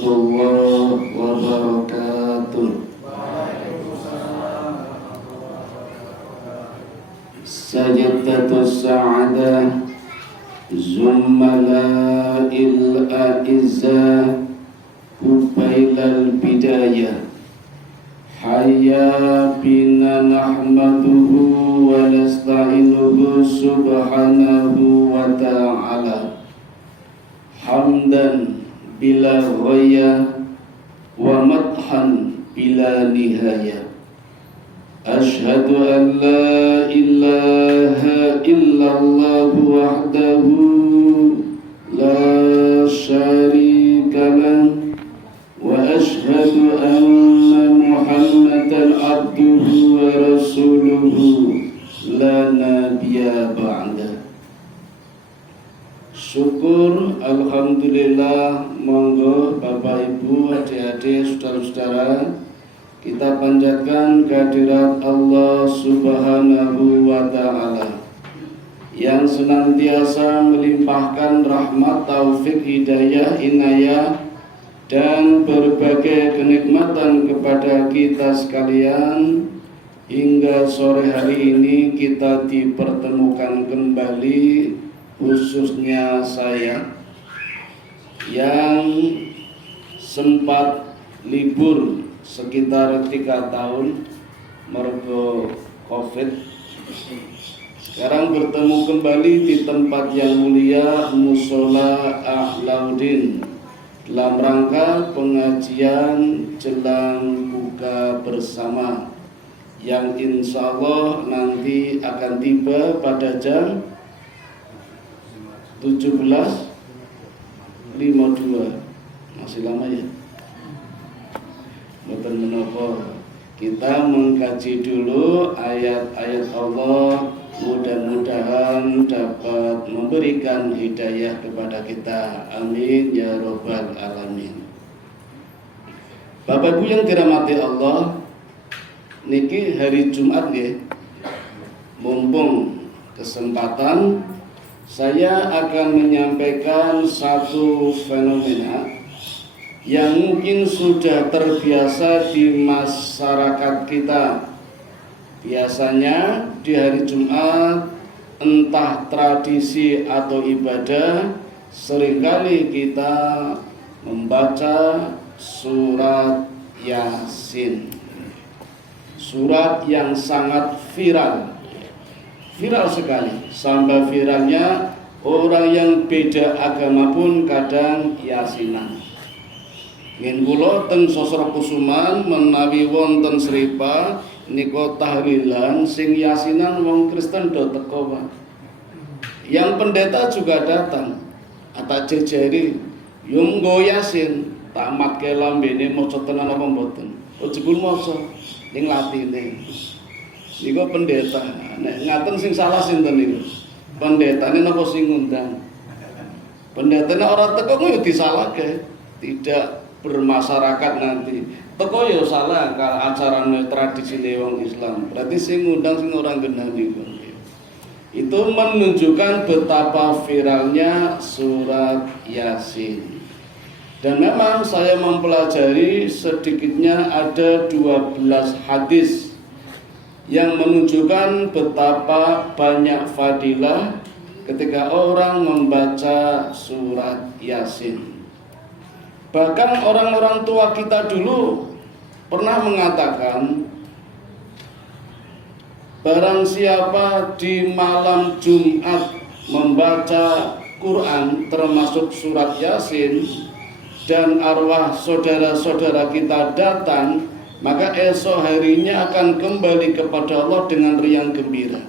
warahmatullahi wabarakatuh. Sajdatus sa'adah Zummala'il a'izzah Kubailal bidayah Hayya bina nahmaduhu wa nasta'inuhu subhanahu wa ta'ala Hamdan bila ghaya wa madhan bila nihaya Ashhadu an la ilaha illallah wahdahu la syarika lah wa ashhadu anna Muhammadan abduhu wa rasuluhu la nabiyya ba'da. Syukur, alhamdulillah, monggo Bapak Ibu, adik-adik, saudara-saudara, kita panjatkan kehadirat Allah Subhanahu wa Ta'ala yang senantiasa melimpahkan rahmat, taufik, hidayah, inayah dan berbagai kenikmatan kepada kita sekalian hingga sore hari ini kita dipertemukan kembali, khususnya saya yang sempat libur sekitar 3 tahun mergo Covid. Sekarang bertemu kembali di tempat yang mulia Mushola Ahlauddin dalam rangka pengajian jelang buka bersama yang insya Allah nanti akan tiba pada jam 17.52. Masih lama ya. Betul menapa kita mengkaji dulu ayat-ayat Allah, mudah-mudahan dapat memberikan hidayah kepada kita. Amin ya robbal alamin. Bapak Ibu yang dirahmati Allah, niki hari Jumat nggih. Mumpung kesempatan, saya akan menyampaikan satu fenomena yang mungkin sudah terbiasa di masyarakat kita. Biasanya di hari Jumat, entah tradisi atau ibadah, seringkali kita membaca surat Yasin. Surat yang sangat viral sekali, sampai viralnya orang yang beda agama pun kadang yasinan. Ngin kula teng Sosrokusuman menawi wonten seripa nika tahlilan sing yasinan wong Kristen do teko Pak. Yang pendeta juga datang. Tak jejeri yo nggo yasin, tamat ke lambene maca tenan apa mboten. Jebul maca ning latine. Niku pendeta. Nek ngaten sing salah sinten niku? Pendetane napa sing ngundang? Pendetane ora teko yo disalahke. Tidak bermasyarakat nanti teko ya salah kalau acarane tradisine wong Islam, berarti sing ngundang sing orang genani. Itu menunjukkan betapa viralnya surat Yasin. Dan memang saya mempelajari sedikitnya ada 12 hadis yang menunjukkan betapa banyak fadilah ketika orang membaca surat Yasin. Bahkan orang-orang tua kita dulu pernah mengatakan, barang siapa di malam Jumat membaca Quran termasuk surat Yasin dan arwah saudara-saudara kita datang, maka esok harinya akan kembali kepada Allah dengan riang gembira.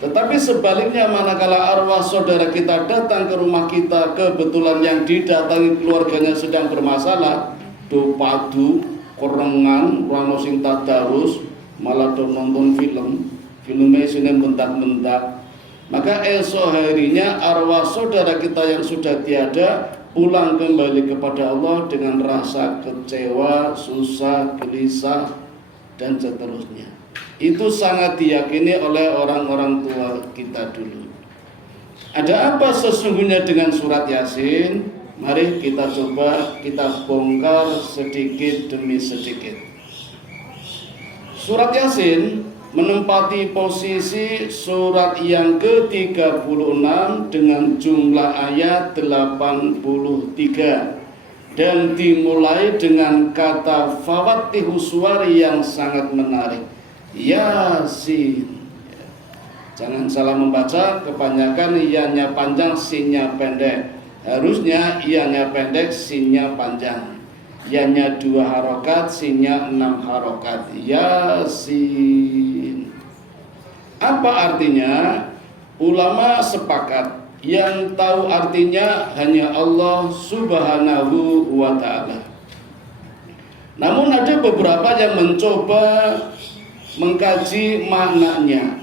Tetapi sebaliknya, manakala arwah saudara kita datang ke rumah kita, kebetulan yang didatangi keluarganya sedang bermasalah, do padu, korengan, rano sing tadarus, malah do nonton filmnya sini bentak-bentak, maka esok harinya arwah saudara kita yang sudah tiada pulang kembali kepada Allah dengan rasa kecewa, susah, gelisah, dan seterusnya. Itu sangat diyakini oleh orang-orang tua kita dulu. Ada apa sesungguhnya dengan surat Yasin? Mari kita coba kita bongkar sedikit demi sedikit. Surat Yasin menempati posisi surat yang ke-36 dengan jumlah ayat 83 dan dimulai dengan kata fawatihu suwari yang sangat menarik, Yasin. Jangan salah membaca, kebanyakan ianya panjang, sinnya pendek. Harusnya ianya pendek, sinnya panjang. Ianya 2 harokat, sinnya 6 harokat. Yasin. Apa artinya? Ulama sepakat, yang tahu artinya hanya Allah Subhanahu wa ta'ala. Namun ada beberapa yang mencoba mengkaji maknanya.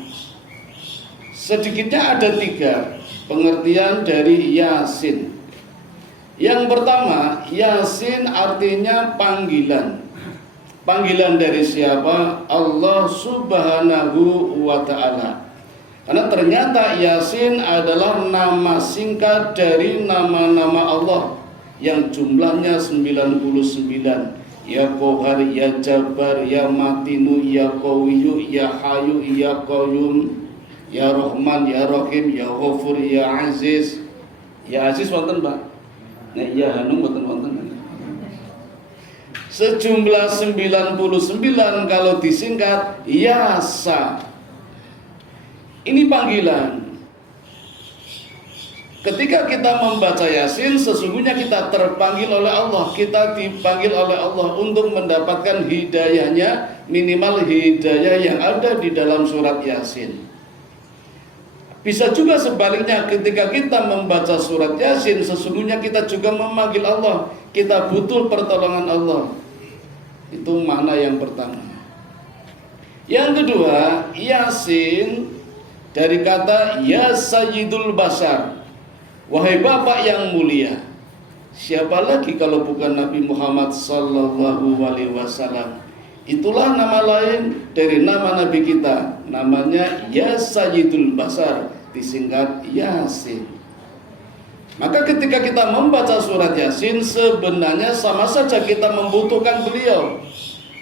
Sedikitnya ada 3 pengertian dari Yasin. Yang pertama, Yasin artinya panggilan. Panggilan dari siapa? Allah Subhanahu wa ta'ala. Karena ternyata Yasin adalah nama singkat dari nama-nama Allah yang jumlahnya 99. Ya Qahar, Ya Jabbar, Ya Matinu, Ya Qawiyu, Ya Hayu, Ya Qayyum, Ya Rahman, Ya Rahim, Ya Ghafur, Ya Aziz. Ya Aziz wonten, Pak? Nek Ya Hanum wonten. Sejumlah 99 kalau disingkat Yasa. Ini panggilan. Ketika kita membaca Yasin, sesungguhnya kita terpanggil oleh Allah. Kita dipanggil oleh Allah untuk mendapatkan hidayahnya, minimal hidayah yang ada di dalam surat Yasin. Bisa juga sebaliknya, ketika kita membaca surat Yasin, sesungguhnya kita juga memanggil Allah. Kita butuh pertolongan Allah. Itu makna yang pertama. Yang kedua, Yasin dari kata Ya Sayyidul Basar, wahai Bapak yang mulia. Siapa lagi kalau bukan Nabi Muhammad sallallahu alaihi wasallam? Itulah nama lain dari nama Nabi kita. Namanya Ya Sayyidul Basar, disingkat Yasin. Maka ketika kita membaca surat Yasin, sebenarnya sama saja kita membutuhkan beliau,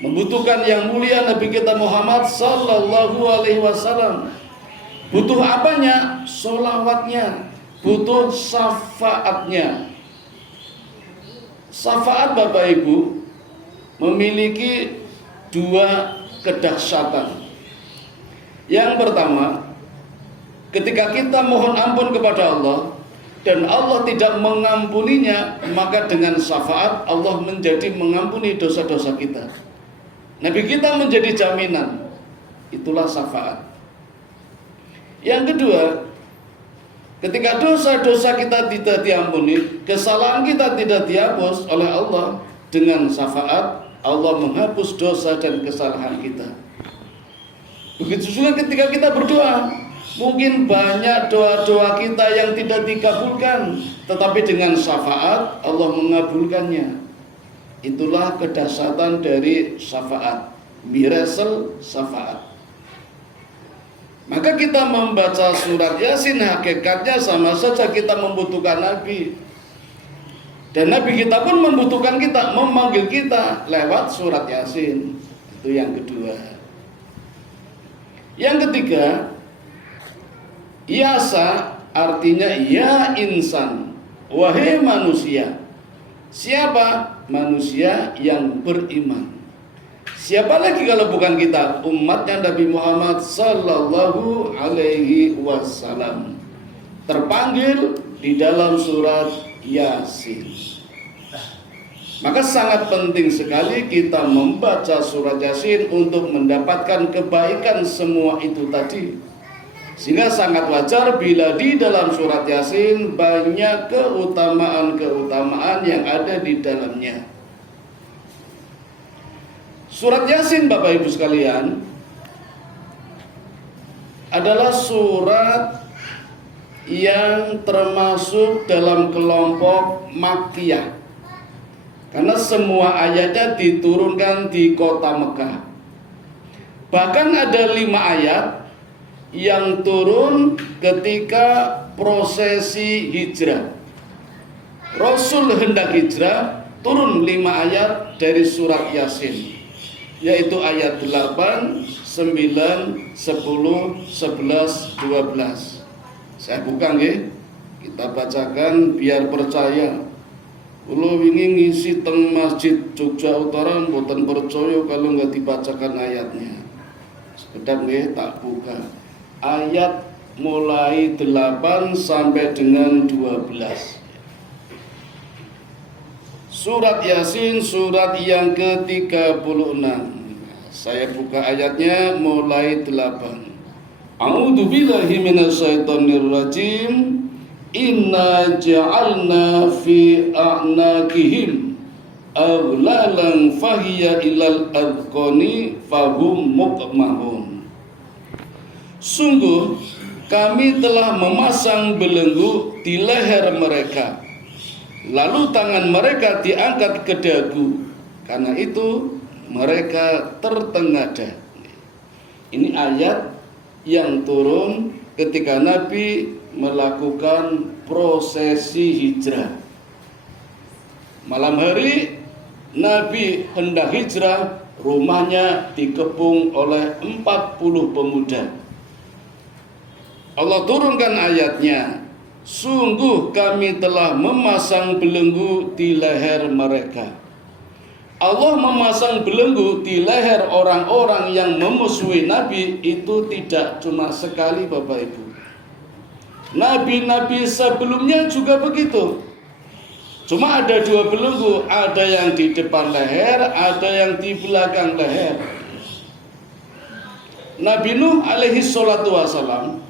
membutuhkan yang mulia Nabi kita Muhammad sallallahu alaihi wasallam. Butuh apanya? Sholawatnya, butuh syafaatnya. Syafaat Bapak Ibu memiliki 2 kedahsyatan. Yang pertama, ketika kita mohon ampun kepada Allah dan Allah tidak mengampuninya, maka dengan syafaat Allah menjadi mengampuni dosa-dosa kita. Nabi kita menjadi jaminan. Itulah syafaat. Yang kedua, ketika dosa-dosa kita tidak diampuni, kesalahan kita tidak dihapus oleh Allah, dengan syafaat Allah menghapus dosa dan kesalahan kita. Begitu juga ketika kita berdoa, mungkin banyak doa-doa kita yang tidak dikabulkan, tetapi dengan syafaat Allah mengabulkannya. Itulah kedahsyatan dari syafaat, miracle syafaat. Maka kita membaca surat Yasin, hakikatnya sama saja kita membutuhkan Nabi. Dan Nabi kita pun membutuhkan kita, memanggil kita lewat surat Yasin. Itu yang kedua. Yang ketiga, Yasa artinya ya insan, wahai manusia. Siapa? Manusia yang beriman. Siapa lagi kalau bukan kita, umatnya Nabi Muhammad sallallahu alaihi wasallam, terpanggil di dalam surat Yasin. Maka sangat penting sekali kita membaca surat Yasin untuk mendapatkan kebaikan semua itu tadi. Sehingga sangat wajar bila di dalam surat Yasin banyak keutamaan-keutamaan yang ada di dalamnya. Surat Yasin Bapak Ibu sekalian adalah surat yang termasuk dalam kelompok Makkiyah, karena semua ayatnya diturunkan di kota Mekah. Bahkan ada 5 ayat yang turun ketika prosesi hijrah. Rasul hendak hijrah, turun 5 ayat dari surat Yasin, yaitu ayat 8, 9, 10, 11, 12. Saya buka nggih, kita bacakan biar percaya. Kula wingi ngisi teng Masjid Jogja Utara mboten percaya kalau nggak dibacakan ayatnya. Sekedap nggih tak buka. Ayat mulai 8 sampai dengan 12. Surat Yasin, surat yang ke-36. Saya buka ayatnya mulai 8. A'udzu billahi minasyaitonir rajim. Inna ja'alna fi a'naqihim aghlalan fahiya ilal adqani fahum muqmahun. Sungguh kami telah memasang belenggu di leher mereka, lalu tangan mereka diangkat ke dagu, karena itu mereka tertengadah. Ini ayat yang turun ketika Nabi melakukan prosesi hijrah. Malam hari Nabi hendak hijrah, rumahnya dikepung oleh 40 pemuda. Allah turunkan ayatnya, sungguh kami telah memasang belenggu di leher mereka. Allah memasang belenggu di leher orang-orang yang memusuhi Nabi itu tidak cuma sekali, Bapak Ibu. Nabi-nabi sebelumnya juga begitu. Cuma ada 2 belenggu, ada yang di depan leher, ada yang di belakang leher. Nabi Nuh alaihi salatu wassalam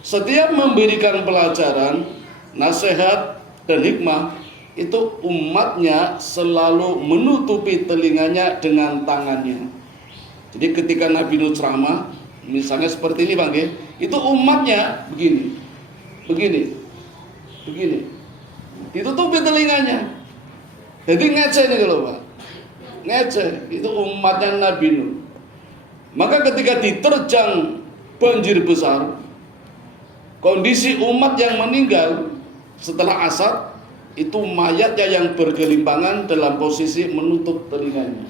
setiap memberikan pelajaran, nasihat dan hikmah, itu umatnya selalu menutupi telinganya dengan tangannya. Jadi ketika Nabi Nuh ceramah, misalnya seperti ini Bang, itu umatnya begini, ditutupi telinganya. Jadi ngeceh nih kalau Pak, ngeceh, itu umatnya Nabi Nuh. Maka ketika diterjang banjir besar, kondisi umat yang meninggal setelah asar itu mayatnya yang bergelimpangan dalam posisi menutup telinganya.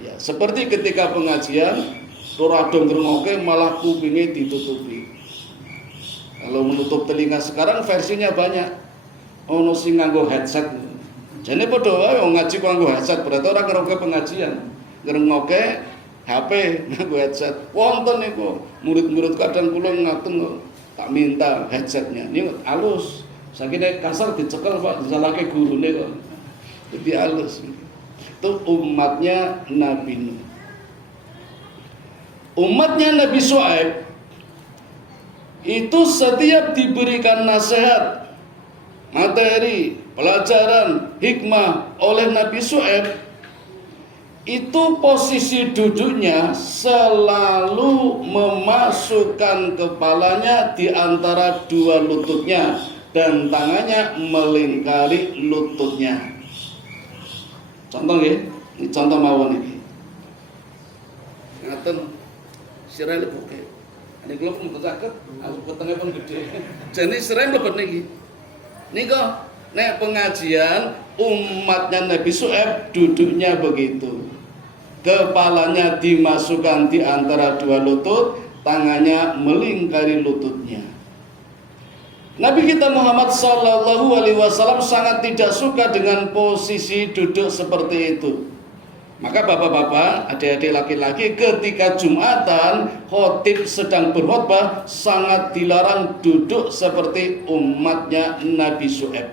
Ya, seperti ketika pengajian, doradong ngerengoke malah kupingnya ditutupi. Kalau menutup telinga sekarang versinya banyak. Ono sing nganggo headset. Jane padha wae wong ngaji kok nganggo headset, berarti ora ngerengoke pengajian. Ngerengoke HP nganggo headset. Wonten niku murid-murid kadang kula ngaten kok tak minta headsetnya. Ini halus. Saking kasar dicekel Pak, disalahke gurune kok. Jadi halus. Itu umatnya Nabi Nuh. Umatnya Nabi Syuaib itu setiap diberikan nasihat, materi, pelajaran, hikmah oleh Nabi Syuaib, itu posisi duduknya selalu memasukkan kepalanya di antara 2 lututnya dan tangannya melingkari lututnya. Contoh ya, ini contoh mawon ini. Ngaten sirah lebuke. Ini kalau pun sakit, aku ketengah pun gede. Jadi sirah lebet niki. Nika nek pengajian umatnya Nabi Syuaib duduknya begitu. Kepalanya dimasukkan di antara 2 lutut, tangannya melingkari lututnya. Nabi kita Muhammad sallallahu alaihi wasallam sangat tidak suka dengan posisi duduk seperti itu. Maka bapak-bapak, adik-adik laki-laki ketika Jumatan khotib sedang berkhutbah sangat dilarang duduk seperti umatnya Nabi Syuaib.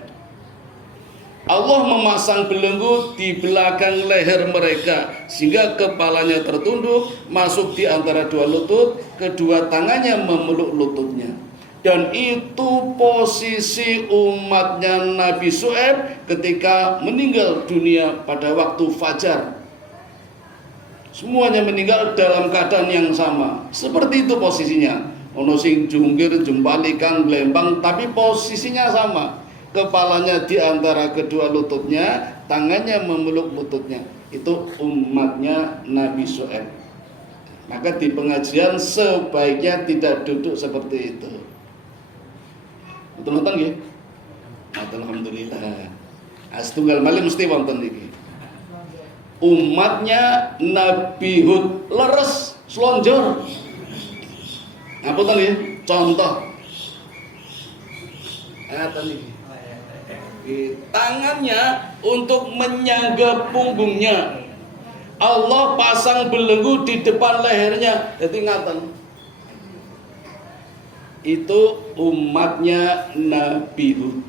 Allah memasang belenggu di belakang leher mereka sehingga kepalanya tertunduk, masuk di antara 2 lutut, kedua tangannya memeluk lututnya. Dan itu posisi umatnya Nabi Syuaib ketika meninggal dunia pada waktu fajar. Semuanya meninggal dalam keadaan yang sama. Seperti itu posisinya. Ono sing jungkir, jembalikan, gelembang, tapi posisinya sama. Kepalanya di antara kedua lututnya, tangannya memeluk lututnya. Itu umatnya Nabi Syuaib. Maka di pengajian sebaiknya tidak duduk seperti itu. Betul-betul nggih? Alhamdulillah. Astunggal malih mesti wonten iki. Umatnya Nabi Hud leres slonjor. Ngapunten nggih, contoh. Ngaten iki. Tangannya untuk menyangga punggungnya. Allah pasang belenggu di depan lehernya. Jadi ngaten. Itu umatnya Nabi Hud.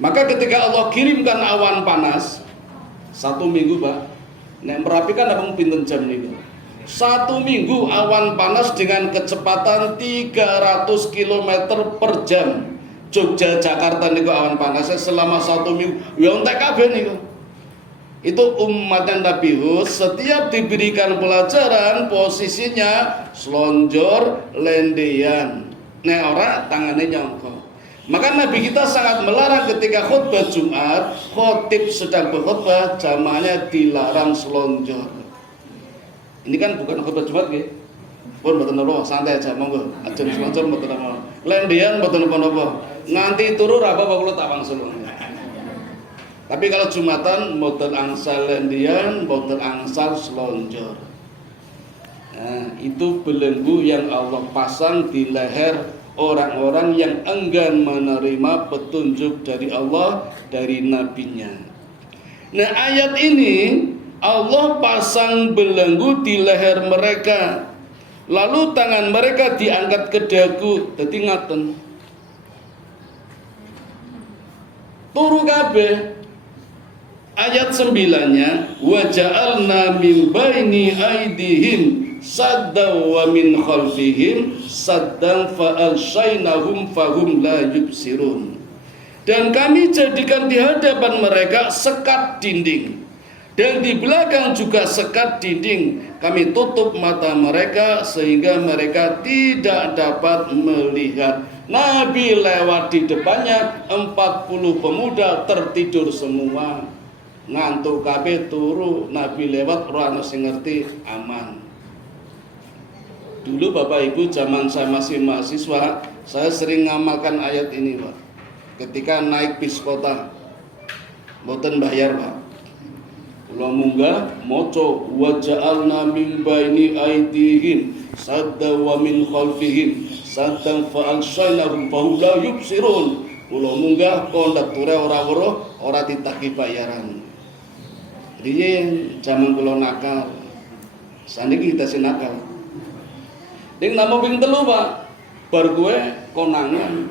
Maka ketika Allah kirimkan awan panas 1 minggu, Pak. Nek merapikan apa pinten jam niku? 1 minggu awan panas dengan kecepatan 300 km per jam. Jogja Jakarta niku awan panasnya selama 1 minggu. Ya entek kabeh niku. Itu umatnya Nabi Hud setiap diberikan pelajaran posisinya slonjor lendean. Nek ora tangane nyongko. Maka Nabi kita sangat melarang ketika khutbah Jumat, khotib sedang berkhutbah, jamaahnya dilarang selonjor. Ini kan bukan khutbah Jumat nggih. Pun mboten napa, santai aja monggo. Ajeng selonjor mboten napa. Lendean mboten napa-napa. Nganti turu ra apa-apa kula tak wangsul. Tapi kalau Jumatan mboten angsal lendean, mboten angsal selonjor. Nah, itu belenggu yang Allah pasang di leher orang-orang yang enggan menerima petunjuk dari Allah, dari nabinya. Nah, ayat ini Allah pasang belenggu di leher mereka, lalu tangan mereka diangkat ke dagu. Dadi ngaten, turu kabeh. Ayat 9-nya, wa ja'alna min baini aidihim saddan wa min khalfihim saddan fa'alshaynahum fahum la yubsirun. Dan kami jadikan di hadapan mereka sekat dinding, dan di belakang juga sekat dinding. Kami tutup mata mereka sehingga mereka tidak dapat melihat. Nabi lewat di depannya, 40 pemuda tertidur semua. Ngantuk kabeh turu, Nabi lewat ora ana sing ngerti, aman. Dulu Bapak Ibu zaman saya masih mahasiswa, saya sering ngamalkan ayat ini, Pak. Ketika naik bis kota, mboten bayar, Pak. Kula munggah maca wa ja'alna min baini aidihim sadda wa min khalfihim saddan fa'alshaynahum fahum la yubsirun. Kula munggah kondukture ora weruh, ora ditagih bayaran. Riyen zaman kula nakal. Saniki kita sing nakal. Ning namung ping 3, Pak. Bar kowe konangan.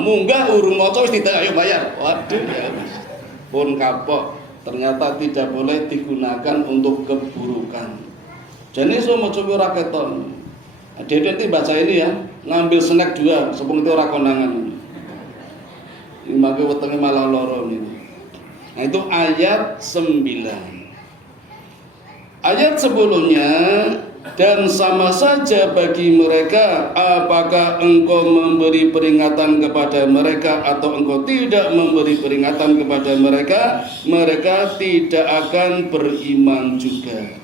Munggah urung maca wis ditak ayo bayar. Waduh ya Mas. Pun kapok. Ternyata tidak boleh digunakan untuk keburukan. Jane iso maca ora keton. Dede iki baca ini ya, ngambil snack 2, sepung itu ora konangan. Ini mangke wetenge malah loro niku. Nah, itu ayat 9. Ayat sebelumnya, dan sama saja bagi mereka apakah engkau memberi peringatan kepada mereka atau engkau tidak memberi peringatan kepada mereka, mereka tidak akan beriman juga.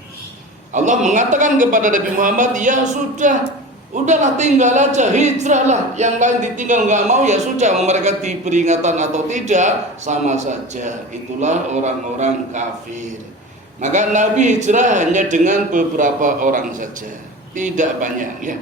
Allah mengatakan kepada Nabi Muhammad, ya sudah, udahlah tinggal aja, hijrahlah. Yang lain ditinggal nggak mau ya sudah, mereka diberi peringatan atau tidak sama saja. Itulah orang-orang kafir. Maka Nabi hijrah hanya dengan beberapa orang saja, tidak banyak ya.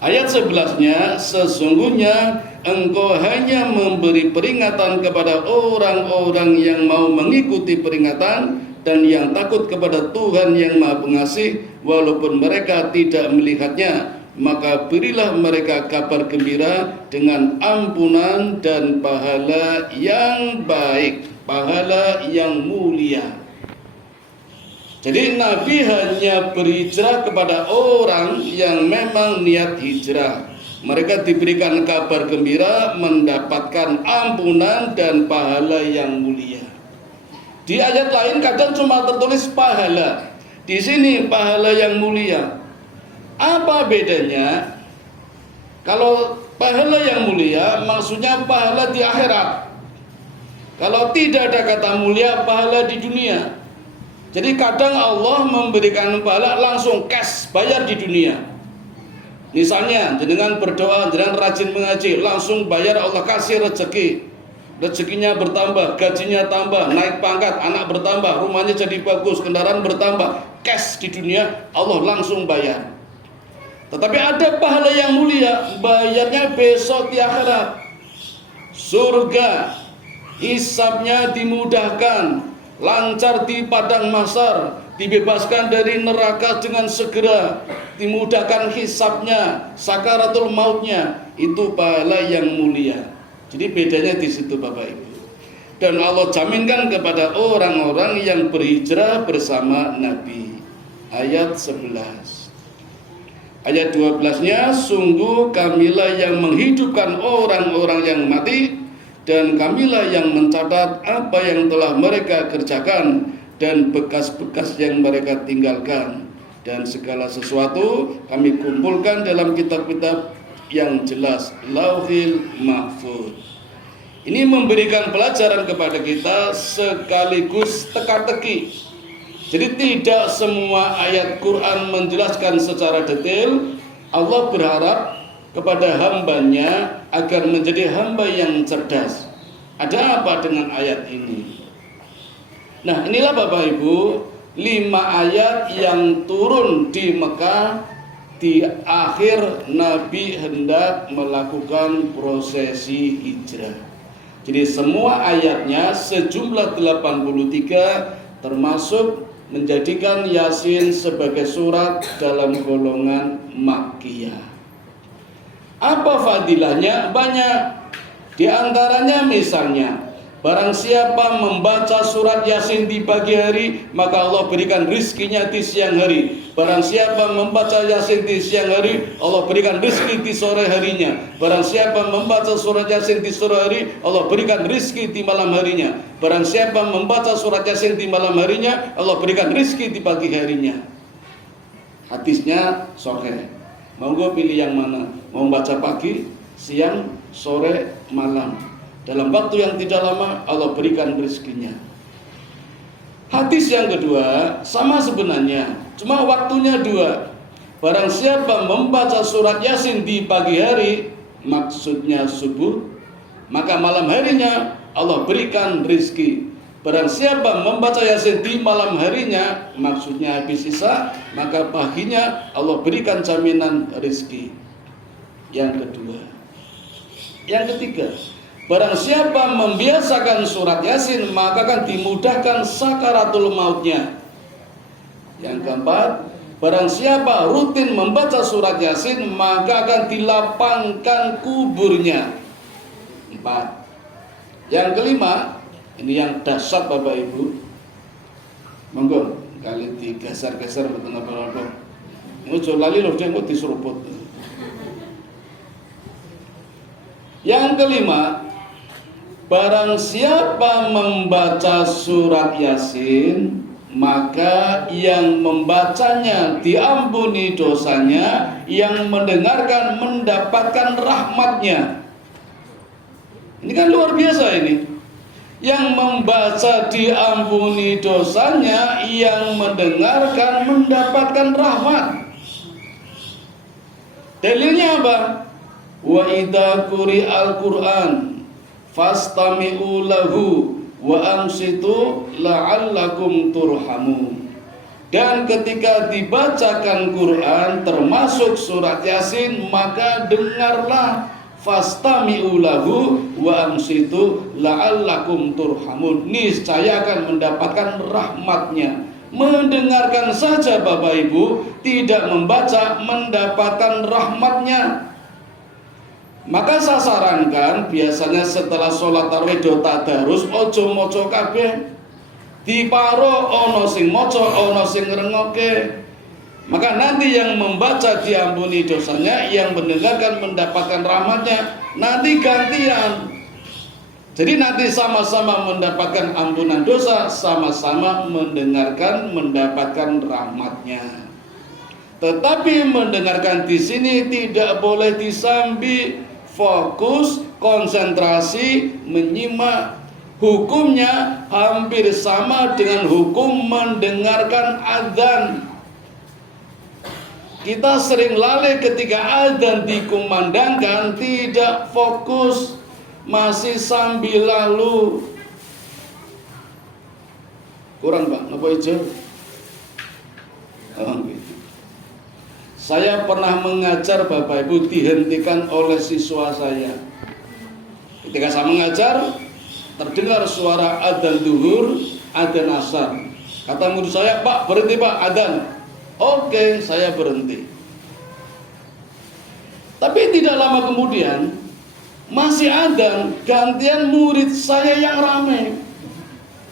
Ayat 11-nya, sesungguhnya engkau hanya memberi peringatan kepada orang-orang yang mau mengikuti peringatan dan yang takut kepada Tuhan yang Maha Pengasih, walaupun mereka tidak melihatnya. Maka berilah mereka kabar gembira dengan ampunan dan pahala yang baik, pahala yang mulia. Jadi Nabi hanya berhijrah kepada orang yang memang niat hijrah. Mereka diberikan kabar gembira, mendapatkan ampunan dan pahala yang mulia. Di ayat lain kadang cuma tertulis pahala. Di sini pahala yang mulia. Apa bedanya? Kalau pahala yang mulia maksudnya pahala di akhirat. Kalau tidak ada kata mulia, pahala di dunia. Jadi kadang Allah memberikan pahala langsung cash, bayar di dunia. Misalnya jenengan berdoa, jenengan rajin mengaji, langsung bayar Allah kasih rezeki. Rezekinya bertambah, gajinya tambah, naik pangkat, anak bertambah, rumahnya jadi bagus, kendaraan bertambah, cash di dunia Allah langsung bayar. Tetapi ada pahala yang mulia, bayarnya besok di akhirat. Surga, hisabnya dimudahkan, lancar di padang mahsyar, dibebaskan dari neraka dengan segera, dimudahkan hisabnya, sakaratul mautnya, itu pahala yang mulia. Jadi bedanya di situ Bapak Ibu. Dan Allah jaminkan kepada orang-orang yang berhijrah bersama Nabi. Ayat 11. Ayat 12-nya, sungguh kamilah yang menghidupkan orang-orang yang mati, dan kamilah yang mencatat apa yang telah mereka kerjakan dan bekas-bekas yang mereka tinggalkan, dan segala sesuatu kami kumpulkan dalam kitab-kitab yang jelas, Lauhil Mahfuz. Ini memberikan pelajaran kepada kita sekaligus teka-teki. Jadi tidak semua ayat Quran menjelaskan secara detail. Allah berharap kepada hambanya agar menjadi hamba yang cerdas. Ada apa dengan ayat ini? Nah, inilah Bapak Ibu 5 ayat yang turun di Mekah di akhir Nabi hendak melakukan prosesi hijrah. Jadi semua ayatnya sejumlah 83 termasuk menjadikan Yasin sebagai surat dalam golongan Makkiyah. Apa fadilahnya? Banyak. Di antaranya misalnya, barang siapa membaca surat Yasin di pagi hari, maka Allah berikan rizkinya di siang hari. Barang siapa membaca Yasin di siang hari, Allah berikan rizki di sore harinya. Barang siapa membaca surat Yasin di sore hari, Allah berikan rizki di malam harinya. Barang siapa membaca surat Yasin di malam harinya, Allah berikan rizki di pagi harinya. Hadisnya sahih. Monggo pilih yang mana? Mau baca pagi, siang, sore, malam. Dalam waktu yang tidak lama Allah berikan rezekinya. Hadis yang kedua sama sebenarnya, cuma waktunya 2. Barang siapa membaca surat Yasin di pagi hari, maksudnya subuh, maka malam harinya Allah berikan rezeki. Barang siapa membaca Yasin di malam harinya, maksudnya habis isya, maka paginya Allah berikan jaminan rezeki. Yang kedua. Yang ketiga, barang siapa membiasakan surat Yasin, maka akan dimudahkan sakaratul mautnya. Yang keempat, barang siapa rutin membaca surat Yasin, maka akan dilapangkan kuburnya. 4. Yang kelima, ini yang dahsyat Bapak Ibu. Monggo kali digeser-geser betul apa-apa. Ojo lali lho dhewe diseruput. Yang kelima, barang siapa membaca surat Yasin, maka yang membacanya diampuni dosanya, yang mendengarkan mendapatkan rahmatnya. Ini kan luar biasa ini. Yang membaca diampuni dosanya, yang mendengarkan mendapatkan rahmat. Dalilnya apa? Wa idza quri'al Qur'an fastami'u lahu wa ansitu la'allakum turhamun. Dan ketika dibacakan Quran termasuk surat Yasin, maka dengarlah, fastami'u lahu wa ansitu la'allakum turhamun. Niscaya akan mendapatkan rahmatnya. Mendengarkan saja Bapak Ibu, tidak membaca, mendapatkan rahmatnya. Maka saya sarankan biasanya setelah sholat tarawih do tadarus ojo moco kabeh, diparo ono sing moco ono sing ngerengoke. Maka nanti yang membaca diampuni dosanya, yang mendengarkan mendapatkan rahmatnya. Nanti gantian. Jadi nanti sama-sama mendapatkan ampunan dosa, sama-sama mendengarkan mendapatkan rahmatnya. Tetapi mendengarkan di sini tidak boleh disambi, fokus, konsentrasi, menyimak. Hukumnya hampir sama dengan hukum mendengarkan adzan. Kita sering lalai ketika adzan dikumandangkan, tidak fokus, masih sambil lalu. Kurang Pak, apa hijau? Saya pernah mengajar Bapak Ibu, dihentikan oleh siswa saya. Ketika saya mengajar, terdengar suara adzan zuhur, adzan asar. Kata murid saya, Pak berhenti Pak, adzan. Oke, saya berhenti. Tapi tidak lama kemudian, masih adzan, gantian murid saya yang rame.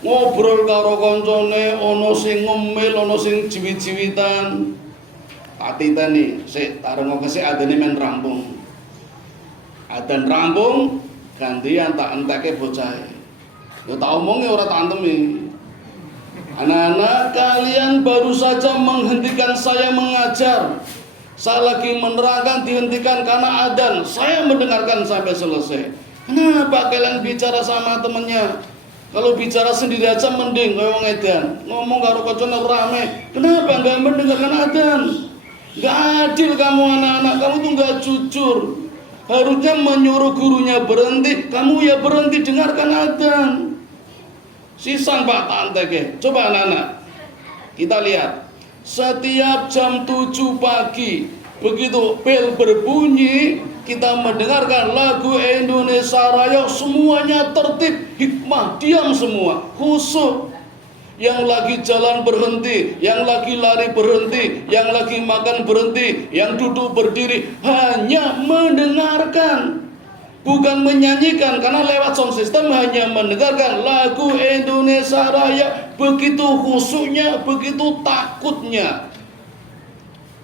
Ngobrol karo koncone, ono sing ngomel, ono sing jiwit-jiwitan. Tak titeni, sik tak rungokne sik adzane men rampung. Adzan rampung, gantian tak enteke bocahe. Ya tak omongi ora tak antemi. Anak-anak, kalian baru saja menghentikan saya mengajar. Saya lagi menerangkan, dihentikan karena adzan. Saya mendengarkan sampai selesai. Kenapa kalian bicara sama temannya? Kalau bicara sendiri aja mending kayak wong edan. Ngomong karo kancane rame. Kenapa enggak mendengarkan adzan? Enggak adil kamu anak-anak, kamu tuh enggak jujur. Harusnya menyuruh gurunya berhenti, kamu ya berhenti dengarkan adzan. Sisan Pak Tanteke. Coba anak-anak, kita lihat. Setiap jam 7 pagi, begitu bel berbunyi, kita mendengarkan lagu Indonesia Raya, semuanya tertib, hikmah, diam semua, khusyuk. Yang lagi jalan berhenti, yang lagi lari berhenti, yang lagi makan berhenti, yang duduk berdiri, hanya mendengarkan, bukan menyanyikan. Karena lewat sound system hanya mendengarkan lagu Indonesia Raya, begitu khusyuknya, begitu takutnya.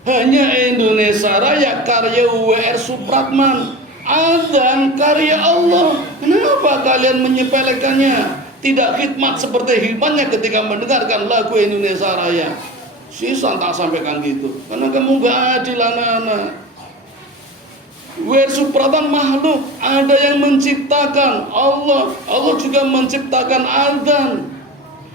Hanya Indonesia Raya karya W.R. Supratman, adzan karya Allah. Kenapa kalian menyepelekannya? Tidak khidmat seperti khidmatnya ketika mendengarkan lagu Indonesia Raya. Sisan tak sampaikan gitu, karena kamu gak adil anak-anak. W.R. Supratman makhluk, ada yang menciptakan, Allah juga menciptakan adzan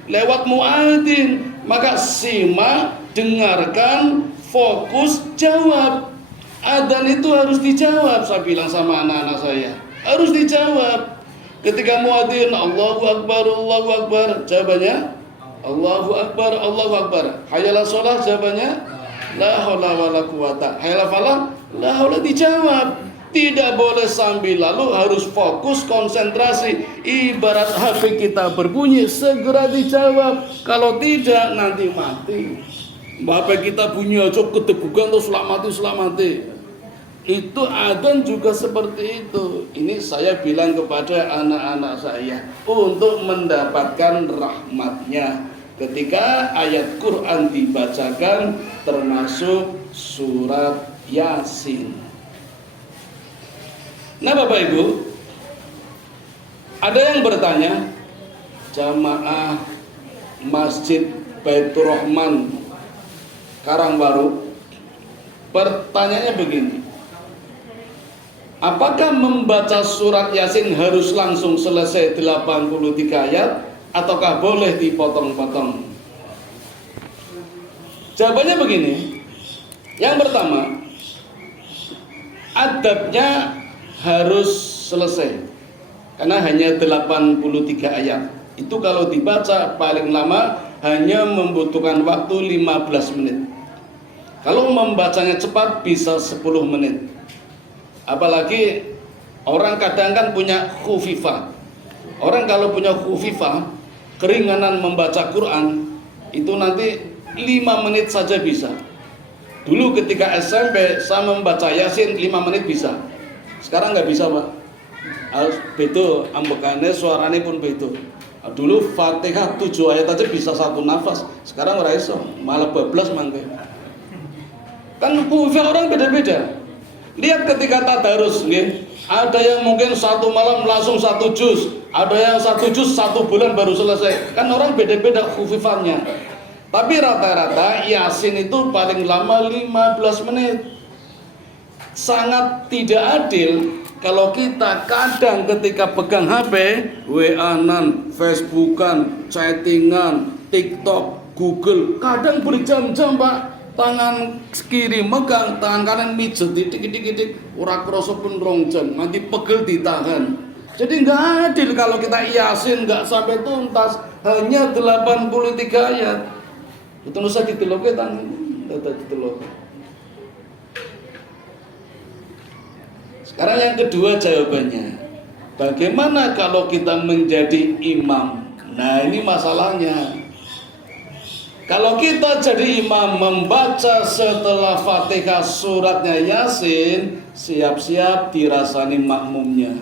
lewat muadzin. Maka simak, dengarkan, fokus, jawab. Adzan itu harus dijawab. Saya bilang sama anak-anak saya, harus dijawab. Ketika muadzin Allahu Akbar, Allahu Akbar, jawabannya Allahu Akbar, Allahu Akbar. Hayalah sholat, jawabannya la haula wala quwata. Hayalah falah, la haula, dijawab. Tidak boleh sambil lalu, harus fokus, konsentrasi. Ibarat HP kita berbunyi, segera dijawab. Kalau tidak, nanti mati. HP kita bunyi aja kedebukan terus selamati. Itu adzan juga seperti itu. Ini saya bilang kepada anak-anak saya untuk mendapatkan rahmatnya ketika ayat Quran dibacakan, termasuk surat Yasin. Nah Bapak Ibu, ada yang bertanya, jamaah Masjid Baitur Rahman Karangbaru, pertanyaannya begini, apakah membaca surat Yasin harus langsung selesai 83 ayat ataukah boleh dipotong-potong? Jawabannya begini. Yang pertama, adabnya harus selesai karena hanya 83 ayat. Itu kalau dibaca paling lama hanya membutuhkan waktu 15 menit. Kalau membacanya cepat bisa 10 menit. Apalagi orang kadang kan punya khufifah. Orang kalau punya khufifah, keringanan membaca Quran, itu nanti 5 menit saja bisa. Dulu ketika SMP saya membaca Yasin 5 menit bisa. Sekarang nggak bisa Pak. Harus betul, ambekannya suaranya pun betul. Dulu Fatihah 7 ayat aja bisa 1 nafas. Sekarang ora iso, malah bablas mangke. Kan khufifah orang beda-beda. Lihat ketika tadarus, ada yang mungkin 1 malam langsung 1 juz, ada yang 1 juz 1 bulan baru selesai. Kan orang beda-beda khufifahnya. Tapi rata-rata Yasin itu paling lama 15 menit. Sangat tidak adil kalau kita kadang ketika pegang HP, WA-an, Facebookan, chattingan, TikTok, Google, kadang berjam-jam Pak. tangan kiri megang, tangan kanan mijet titik, ora krasa pun rong jam, nanti pegel ditahan. Jadi nggak adil kalau kita Yasin nggak sampai tuntas, hanya 83 ayat. Betul usah diteloke tangan, diteloke. Sekarang yang kedua jawabannya, bagaimana kalau kita menjadi imam? Nah ini masalahnya. Kalau kita jadi imam membaca setelah Fatihah suratnya Yasin, siap-siap dirasani makmumnya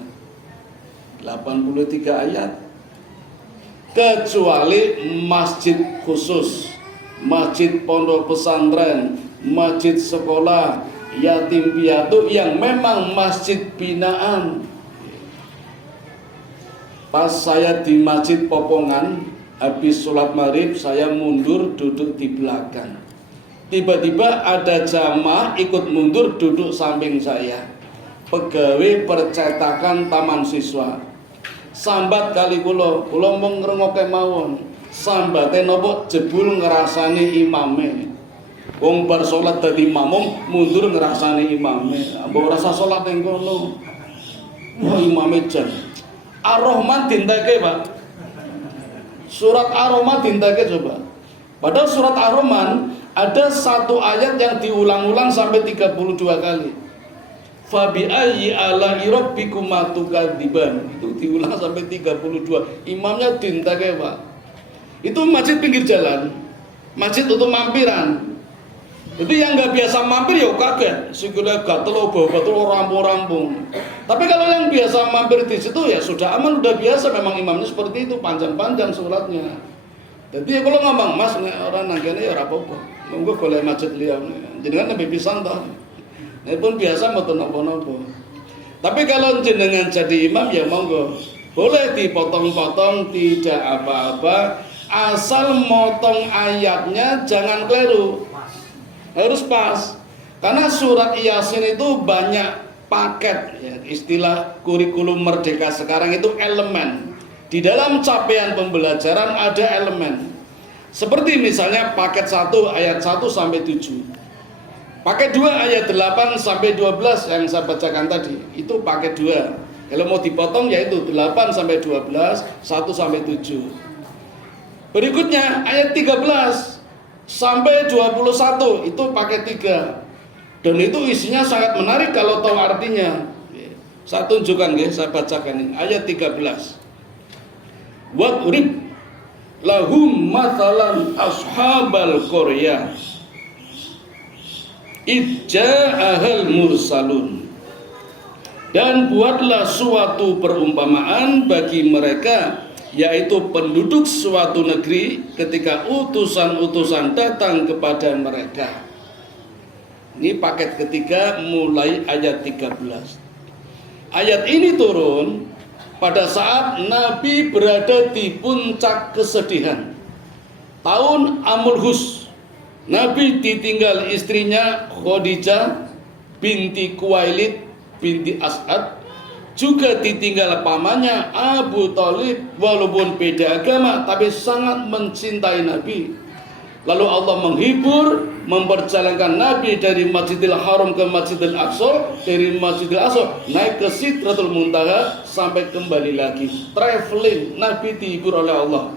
83 ayat. Kecuali masjid khusus, masjid pondok pesantren, masjid sekolah, yatim piatu yang memang masjid binaan. Pas saya di masjid Popongan, habis sholat maghrib saya mundur duduk di belakang. Tiba-tiba ada jamaah ikut mundur duduk samping saya. Pegawai percetakan taman siswa. Sambat kali kula mung ngrungokke mawon. Sambate nopo jebul ngrasani imame. Wong bar salat dadi makmum mundur ngrasani imame. Mbok rasa salat ning kono. Wah imame jan. Ar-Rahman dinteke, Pak. Surat Ar-Rahman dinteke coba. Padahal surat Ar-Rahman ada satu ayat yang diulang-ulang sampai 32 kali. Fabi ayyi ala'i rabbikuma tukadziban. Itu diulang sampai 32. Imamnya dinteke, Pak. Itu masjid pinggir jalan. Masjid untuk mampiran. Jadi yang nggak biasa mampir ya kaget, segala gatel bawa rampung-rampung. Tapi kalau yang biasa mampir di situ ya sudah aman, udah biasa, memang imamnya seperti itu, panjang-panjang suratnya. Jadi kalau ngomong mas orang nangkene ya apa-apa, monggo boleh masjid liam, jenengan lebih pisan toh. Ini pun biasa mau nopo-nopo. Tapi kalau jenengan jadi imam ya monggo, boleh dipotong-potong, tidak apa-apa, asal motong ayatnya jangan keliru. Harus pas, karena surat Yasin itu banyak paket ya, istilah kurikulum merdeka sekarang itu elemen. Di dalam capaian pembelajaran ada elemen. Seperti misalnya paket 1 ayat 1 sampai 7. Paket 2 ayat 8 sampai 12 yang saya bacakan tadi, itu paket 2. Kalau mau dipotong yaitu 8 sampai 12, 1 sampai 7. Berikutnya ayat 13 sampai 21 itu paket 3. Dan itu isinya sangat menarik kalau tahu artinya. Saya tunjukkan ya, saya bacakan ini ayat 13. Wadrib lahum mathalan ashabal qaryah idja'ahal mursalun. Dan buatlah suatu perumpamaan bagi mereka, yaitu penduduk suatu negeri ketika utusan-utusan datang kepada mereka. Ini paket ketiga mulai ayat 13. Ayat ini turun pada saat Nabi berada di puncak kesedihan. Tahun Amulhus, Nabi ditinggal istrinya Khadijah binti Khuwailid binti As'ad, juga ditinggal pamannya Abu Thalib, walaupun beda agama tapi sangat mencintai Nabi. Lalu Allah menghibur, memperjalankan Nabi dari Masjidil Haram ke Masjidil Aqsa, dari Masjidil Aqsa naik ke Sidratul Muntaha sampai kembali lagi. Traveling, Nabi dihibur oleh Allah.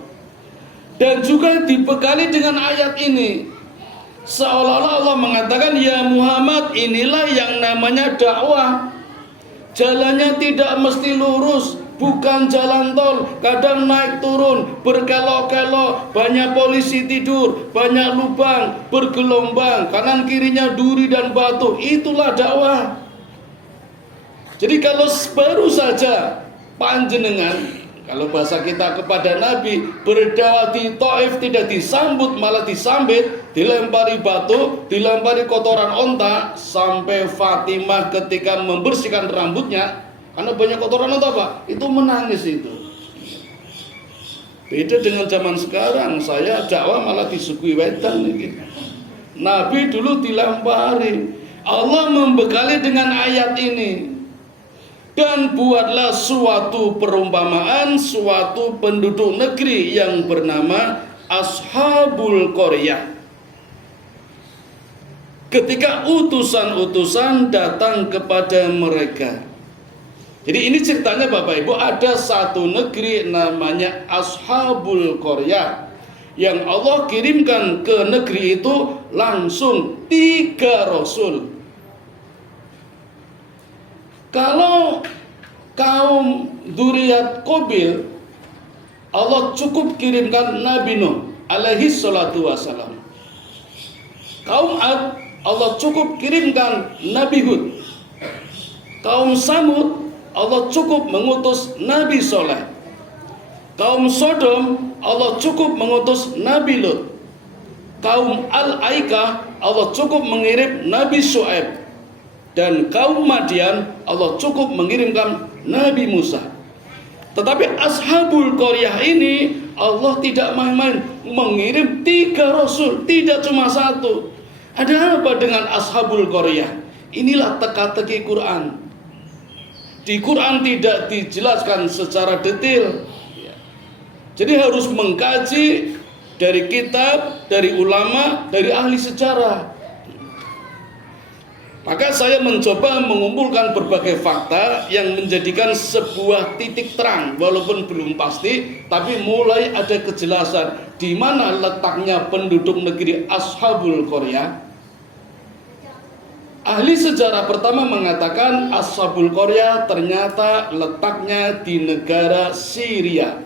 Dan juga dibekali dengan ayat ini. Seolah-olah Allah mengatakan, ya Muhammad, inilah yang namanya dakwah. Jalannya tidak mesti lurus, bukan jalan tol, kadang naik turun, berkelok-kelok, banyak polisi tidur, banyak lubang, bergelombang, kanan kirinya duri dan batu. Itulah dakwah. Jadi kalau baru saja panjenengan, kalau bahasa kita kepada Nabi, berdakwah di Taif tidak disambut, malah disambit, dilempari batu, dilempari kotoran onta, sampai Fatimah ketika membersihkan rambutnya, karena banyak kotoran onta, Pak, itu menangis itu. Beda dengan zaman sekarang, saya dakwah malah disuguhi wedan gitu. Nabi dulu dilempari. Allah membekali dengan ayat ini. Dan buatlah suatu perumpamaan suatu penduduk negeri yang bernama Ashabul Qaryah. ketika utusan-utusan datang kepada mereka. Jadi ini ceritanya Bapak Ibu, ada satu negeri namanya Ashabul Qaryah yang Allah kirimkan ke negeri itu langsung 3 rasul. Kalau kaum dzurriyyat Qabil, Allah cukup kirimkan Nabi Nuh alaihi salatu wassalam. Kaum Ad, Allah cukup kirimkan Nabi Hud. Kaum Samud, Allah cukup mengutus Nabi Soleh. Kaum Sodom, Allah cukup mengutus Nabi Lut. Kaum Al-Aikah, Allah cukup mengirim Nabi Syuaib. Dan kaum Madian, Allah cukup mengirimkan Nabi Musa. Tetapi Ashabul Qaryah ini Allah tidak main-main mengirim 3 rasul, tidak cuma 1. Ada apa dengan Ashabul Qaryah? Inilah teka-teki Quran. Di Quran tidak dijelaskan secara detail. Jadi harus mengkaji dari kitab, dari ulama, dari ahli sejarah. Maka saya mencoba mengumpulkan berbagai fakta yang menjadikan sebuah titik terang, walaupun belum pasti, tapi mulai ada kejelasan di mana letaknya penduduk negeri Ashabul Qaryah. Ahli sejarah pertama mengatakan Ashabul Qaryah ternyata letaknya di negara Syria.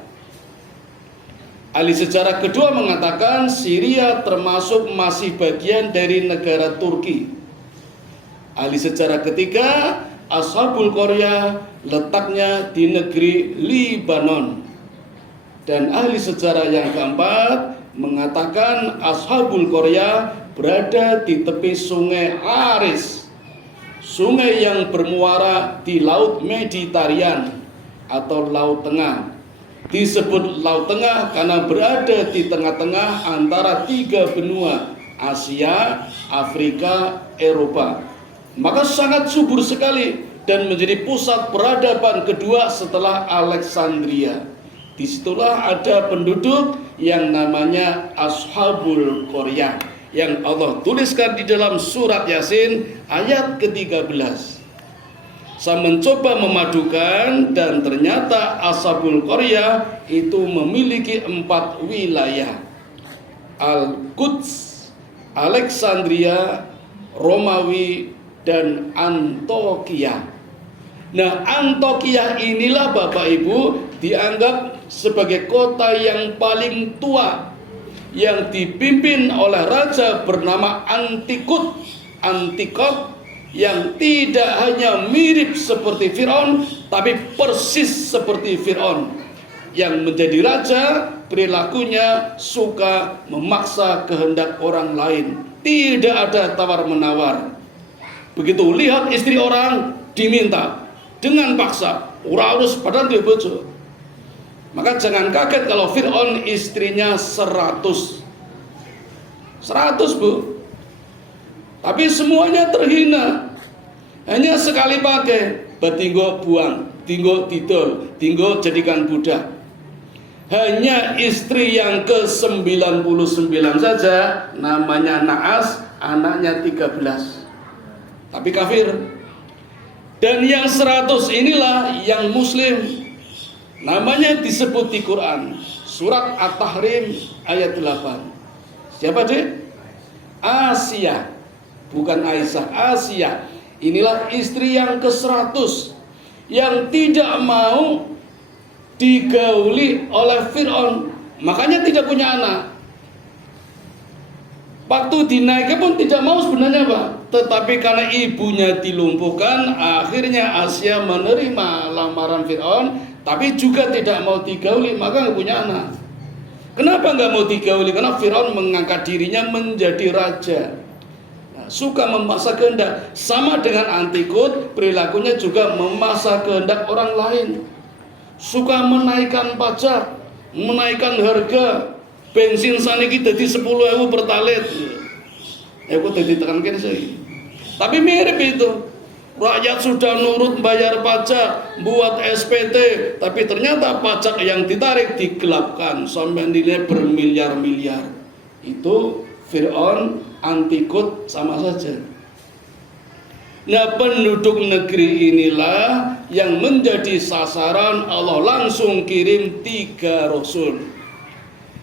Ahli sejarah kedua mengatakan Syria termasuk masih bagian dari negara Turki. Ahli sejarah ketiga, Ashabul Qaryah letaknya di negeri Libanon. Dan ahli sejarah yang keempat mengatakan Ashabul Qaryah berada di tepi sungai Aris, sungai yang bermuara di Laut Mediterania atau Laut Tengah. Disebut Laut Tengah karena berada di tengah-tengah antara 3 benua, Asia, Afrika, Eropa. Maka sangat subur sekali dan menjadi pusat peradaban kedua setelah Alexandria. Disitulah ada penduduk yang namanya Ashabul Qaryah yang Allah tuliskan di dalam surat Yasin ayat ke-13. Saya mencoba memadukan dan ternyata Ashabul Qaryah itu memiliki 4 wilayah. Al-Quds, Alexandria, Romawi, dan Antokia. Nah, Antokia inilah Bapak Ibu dianggap sebagai kota yang paling tua yang dipimpin oleh raja bernama Antikot yang tidak hanya mirip seperti Fir'aun tapi persis seperti Fir'aun. Yang menjadi raja perilakunya suka memaksa kehendak orang lain, tidak ada tawar-menawar. Begitu lihat istri orang diminta dengan paksa, ora harus padahal dia bojo. Maka jangan kaget kalau Fir'aun istrinya 100 Bu. Tapi semuanya terhina. Hanya sekali pakai, betinggo buang, tinggo didol, tinggo jadikan budak. Hanya istri yang ke-99 saja namanya Naas, anaknya 13. Tapi kafir. Dan yang 100 inilah yang muslim. Namanya disebut di Quran, surat At-Tahrim ayat 8. Siapa dia? Asia, bukan Aisyah, Asia. Inilah istri yang ke-100 yang tidak mau digauli oleh Fir'aun, makanya tidak punya anak. Waktu dinaiknya pun tidak mau sebenarnya Pak, tetapi karena ibunya dilumpuhkan, akhirnya Asia menerima lamaran Fir'aun, tapi juga tidak mau digauli, maka nggak punya anak. Kenapa nggak mau digauli? Karena Fir'aun mengangkat dirinya menjadi raja. Nah, suka memaksa kehendak, sama dengan Antikut, perilakunya juga memaksa kehendak orang lain. Suka menaikkan pajak, menaikkan harga. Bensin saniki dadi 10.000 pertalit. Aku dadi tekan kene sih. Tapi mirip itu. Rakyat sudah nurut bayar pajak, buat SPT, tapi ternyata pajak yang ditarik digelapkan sampai nilai bermiliar-miliar. Itu Fir'aun, Antikut sama saja. Nah, penduduk negeri inilah yang menjadi sasaran Allah langsung kirim 3 rasul.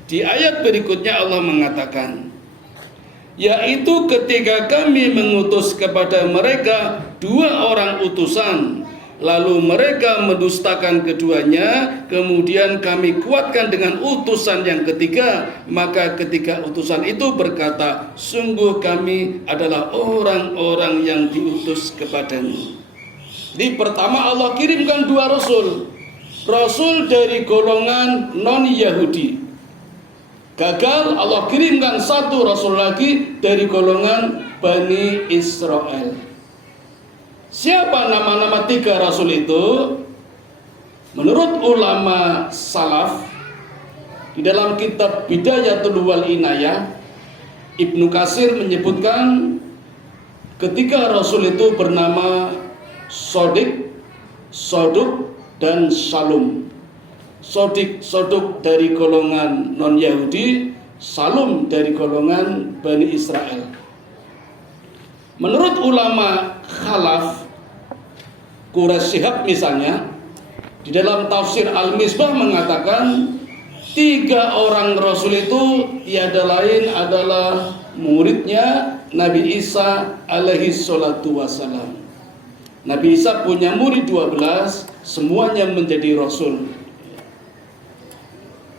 Di ayat berikutnya Allah mengatakan, yaitu ketika kami mengutus kepada mereka 2 orang utusan, lalu mereka mendustakan keduanya, kemudian kami kuatkan dengan utusan yang ketiga, maka ketika utusan itu berkata, sungguh kami adalah orang-orang yang diutus kepadamu. Di pertama Allah kirimkan 2 rasul, rasul dari golongan non-Yahudi. Gagal, Allah kirimkan 1 rasul lagi dari golongan Bani Israel. Siapa nama-nama 3 rasul itu? Menurut ulama salaf, di dalam kitab Bidayatul wal Inayah, Ibnu Katsir menyebutkan ketiga rasul itu bernama Sodik, Soduk, dan Salum. Sodik, Soduk dari golongan non-Yahudi, Salum dari golongan Bani Israel. Menurut ulama khalaf, Quraisy Shihab misalnya, di dalam tafsir Al-Misbah mengatakan 3 orang rasul itu tiada lain adalah muridnya Nabi Isa alaihi salatu wassalam. Nabi Isa punya murid 12, semuanya menjadi rasul.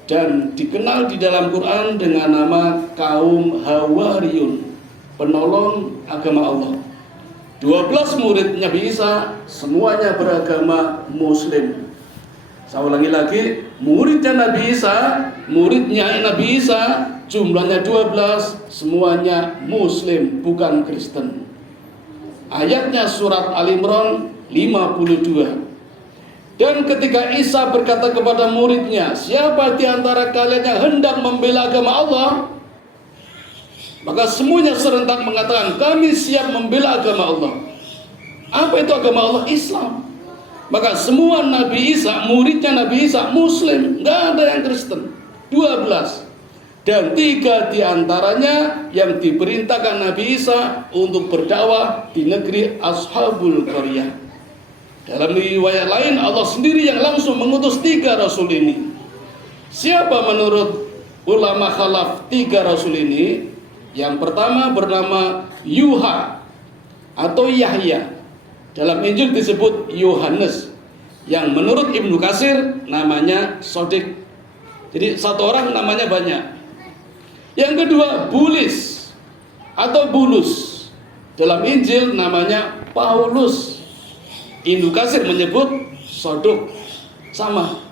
Dan dikenal di dalam Quran dengan nama kaum Hawariyun, penolong agama Allah. 12 murid Nabi Isa semuanya beragama Muslim. Saya ulangi lagi, muridnya Nabi Isa jumlahnya 12, semuanya Muslim, bukan Kristen. Ayatnya surat Al-Imran 52. Dan ketika Isa berkata kepada muridnya, siapa di antara kalian yang hendak membela agama Allah? Maka semuanya serentak mengatakan, kami siap membela agama Allah. Apa itu agama Allah? Islam. Maka semua Nabi Isa, muridnya Nabi Isa Muslim, nggak ada yang Kristen. 12. Dan 3 di antaranya yang diperintahkan Nabi Isa untuk berdakwah di negeri Ashabul Qaryah. Dalam riwayat lain Allah sendiri yang langsung mengutus 3 rasul ini. Siapa menurut ulama khalaf 3 rasul ini? Yang pertama bernama Yuha atau Yahya. Dalam Injil disebut Yohanes. Yang menurut Ibnu Katsir namanya Sodik. Jadi 1 orang namanya banyak. Yang kedua Bulis atau Bulus. Dalam Injil namanya Paulus. Ibnu Katsir menyebut Soduk, sama.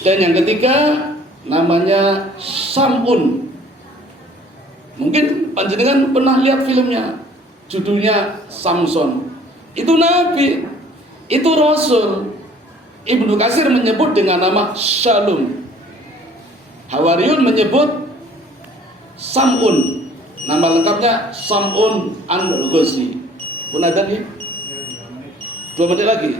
Dan yang ketiga namanya Samun. Mungkin panjenengan pernah lihat filmnya, judulnya Samson. Itu nabi, itu rasul. Ibnu Katsir menyebut dengan nama Shalom. Hawariyun menyebut Samun. Nama lengkapnya Samun An-Ghazi. Pun ada nih? 2 menit lagi.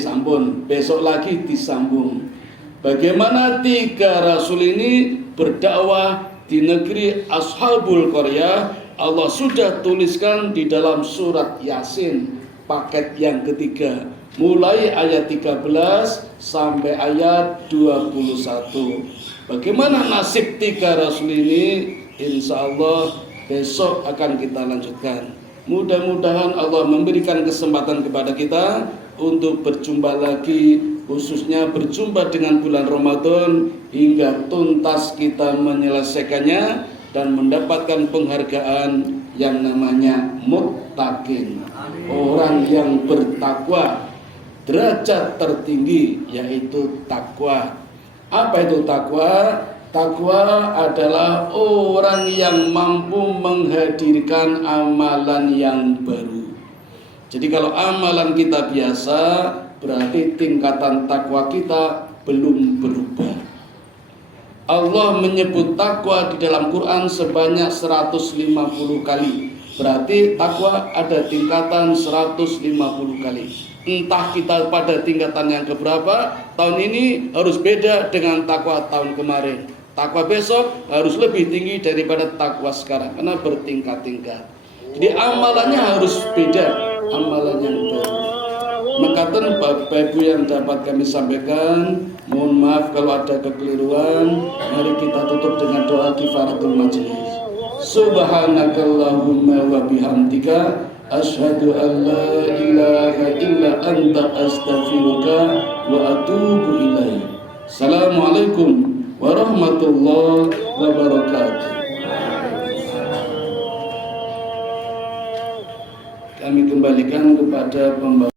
Sampun, besok lagi disambung. Bagaimana 3 rasul ini berdakwah di negeri Ashabul Qaryah. Allah sudah tuliskan di dalam surat Yasin, paket yang ketiga, mulai ayat 13 sampai ayat 21. Bagaimana nasib 3 rasul ini? Insya Allah besok akan kita lanjutkan. Mudah-mudahan Allah memberikan kesempatan kepada kita untuk berjumpa lagi, khususnya berjumpa dengan bulan Ramadan hingga tuntas kita menyelesaikannya dan mendapatkan penghargaan yang namanya muttaqin, orang yang bertakwa. Derajat tertinggi yaitu takwa. Apa itu takwa? Takwa adalah orang yang mampu menghadirkan amalan yang baru. Jadi kalau amalan kita biasa, berarti tingkatan takwa kita belum berubah. Allah menyebut takwa di dalam Quran sebanyak 150 kali. Berarti takwa ada tingkatan 150 kali. Entah kita pada tingkatan yang keberapa, tahun ini harus beda dengan takwa tahun kemarin. Takwa besok harus lebih tinggi daripada takwa sekarang karena bertingkat-tingkat. Jadi amalannya harus beda, amalannya baru. Maka Bapak Ibu yang dapat kami sampaikan, mohon maaf kalau ada kekeliruan. Mari kita tutup dengan doa kifaratul majelis. Subhanakallahumma wa bihamdika asyhadu an la ilaha illa anta astaghfiruka wa atubu ilaik. Assalamualaikum warahmatullahi wabarakatuh. Kami kembalikan kepada pembawa.